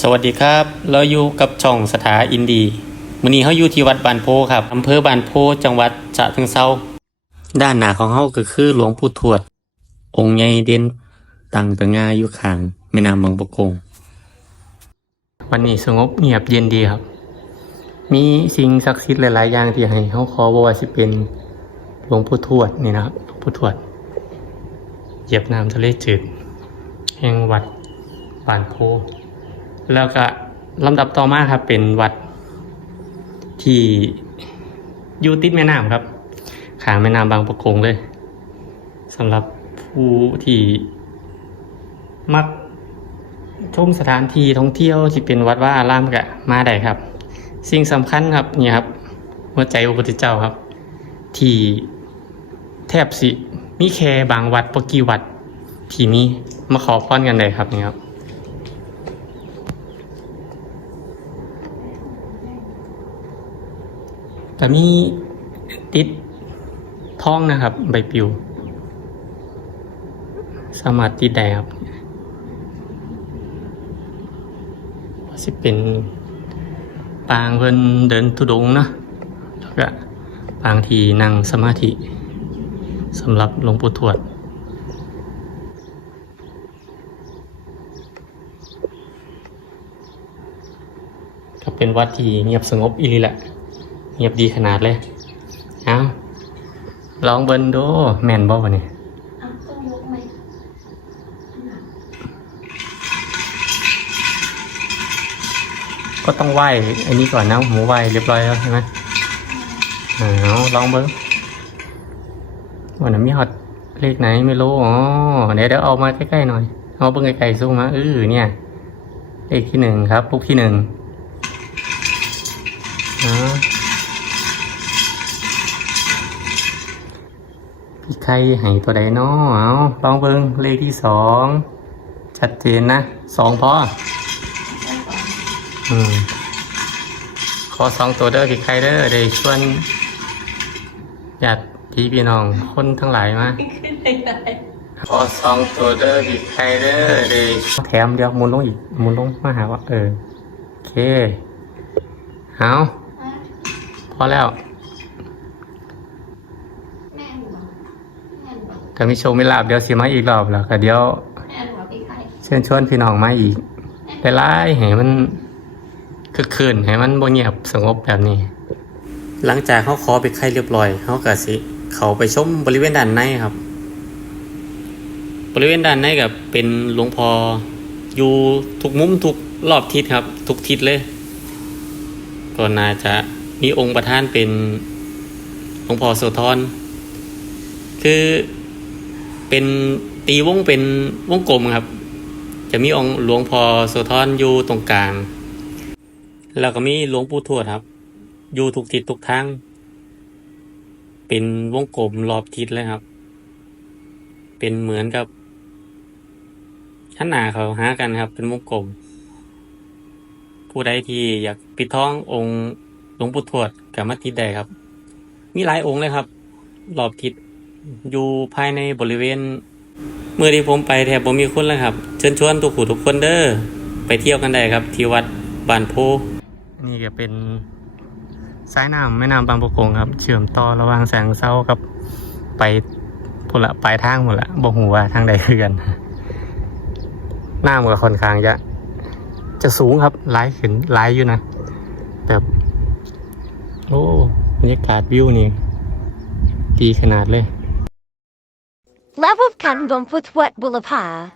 สวัสดีครับ เราอยู่กับช่องสถาอินดีวันนี้เขาอยู่ที่วัดบานโพครับอำเภอบานโพจังหวัดฉะเชิงเซาด้านหน้าของเขาก็คือหลวงปู่ทวด องค์ใหญ่เด่นตั้งตระงาอยู่ข้างแม่น้ำบางประกง วันนี้สงบเงียบเย็นดีครับ มีสิ่งศักดิ์สิทธิ์หลาย ๆ อย่างที่ให้เขาขอบว่าสิเป็นหลวงปู่ทวดนี่นะครับหลวงปู่ทวดเหยียบน้ำทะเลจืดแห่งวัดบานโพ แล้วก็ลำดับต่อมาครับเป็นวัดที่อยู่ติดแม่น้ำครับขางแม่น้ำบางประกงเลยสำหรับผู้ที่มักชมสถานที่ท่องเที่ยวที่เป็นวัดว่าอารามก็มาได้ครับ สิ่งสำคัญครับนี่ครับหัวใจพระพุทธเจ้าครับ ที่แทบสิมีแค่บางวัดปกี่วัดที่มีมาขอพรกันเลยครับนี่ครับ แต่มีติดท้องนะครับ ใบปลิว สามารถติดได้ครับว่าสิเป็นปางเพิ่นเดินทุดงนะแล้วก็ปางที่นั่งสมาธิสำหรับหลวงปู่ทวดก็เป็นวัดที่เงียบสงบอีหลีแหละ เงียบดีขนาดเลย เอาลองเบิ้นดูแม่นบ่วะนี่ก็ต้องไหวอันนี้ก่อนนะหมูไหวเรียบร้อยแล้วใช่ไหมเอาลองเบิ้งวันนั้มีฮอตเลขไหนไม่รู้อ๋อเดี๋ยวเดี๋ยวเอามาใกล้ๆหน่อย เอาเบิ้งไกลๆสู้มาเออเนี่ย เลขที่หนึ่งครับลูกที่หนึ่งอ๋อ พี่ไข่ให้ตัวใดน้อเอาลองเบิ้งเลขที่สองชัดเจนนะสองพออืมขอสองตัวเด้อพี่ใครเด้อได้ชวนญาติพี่พี่น้องคนทั้งหลายมาขอสองตัวเด้อพี่ใครเด้อได้แถมเดียวมุนลงอีกมุนลงมาหาว่าเออโอเคเอาพอแล้ว แม่หัวแม่หัว ก็มีโชว์มีลาบเดี๋ยวสิมาอีกรอบแล้วก็เดี๋ยวแม่หัวพี่ไข่เชิญชวนพี่น้องมาอีกได้ไล่ให้มันคึกคืนให้มันบ่เงียบสงบแบบนี้ หลังจากเขาขอไปไข่เรียบร้อยเขาก็สิ เขาไปชมบริเวณด้านในครับ บริเวณด้านในกับเป็นหลวงพ่ออยู่ทุกมุมทุกรอบทิศครับ ทุกทิศเลยก็น่าจะมีองค์ประธานเป็นหลวงพ่อโสธรคือ เป็นตีวงเป็นวงกลมครับ จะมีองค์หลวงพ่อโสธรอยู่ตรงกลาง แล้วก็มีหลวงปู่ทวดครับ อยู่ทุกทิศทุกทาง เป็นวงกลมรอบทิศเลยครับ เป็นเหมือนกับชั้นหนาเขาหากันครับ เป็นวงกลม ผู้ใดที่อยากปิดท้ององค์หลวงปู่ทวดกับมัทิศใดครับ มีหลายองค์เลยครับ รอบทิศ อยู่ภายในบริเวณ เมื่อที่ผมไปแถบผมมีคนแล้วครับ เชิญชวนทุกผู้ทุกคนเด้อไปเที่ยวกันได้ครับ ที่วัดบานโพนี่ก็เป็นสายน้ำแม่น้ำบางประกงครับ เชื่อมต่อระหว่างแสงเศร้ากับไปพุ่ละปลายทางหมดละบอกหูว่าทางใดคือกันน้ำก็ค่อนข้างจะ จะสูงครับไหลขึ้นไหลอยู่นะแบบโอ้บรรยากาศวิวนี่ ดีขนาดเลย Love of kangdom with what will of ha.